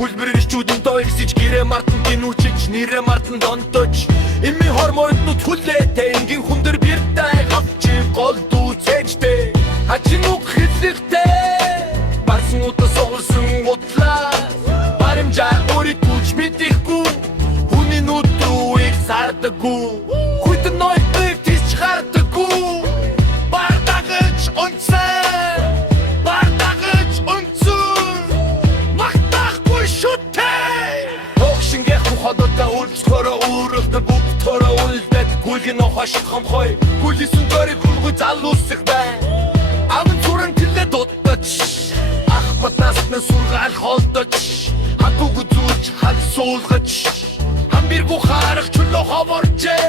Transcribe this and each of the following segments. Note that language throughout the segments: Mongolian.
хөлбөр ирчүүдийн доо ихсэж гэрээ мартан гинүүчиж нэрээ мартан донтож эми хормойднууд хүлээтэй ингийн хүндэр биртай авчи гол дүүцэжтэй хачин үг хэллэгтэй барсан удаа соолсон утлаа баримжаа өөрийгөө ч мэдэхгүй хүний нүд рүү их сардаггүй хүйтэн ной бивтис чхардаггүй бардагч онцай бардагч онцой махтахгүй шүтэй хогшингээ хоходота үлцхороо өөрөөр бүгдөрөө үлдээд гүлгэн хошхом хой гүлисэн дөрөг гүлгү залуусах бай амын зүрэн тэлээ дутаж ах батнасны сургаал холдож хатууг зүүж хал суулгаж хамбиргу харах чөлөө ховорчээ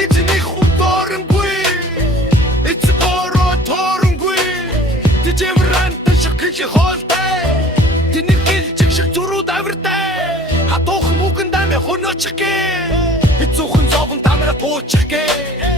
эзний худорнгүй эц бороо торнгүй тэжэмрант шиг хич холтай тэний гэлжиг шиг зүрүүд авиртай хатуух мүгэн дамэ хөнөөчгөө эцүүхэн зовон тамра туучгөө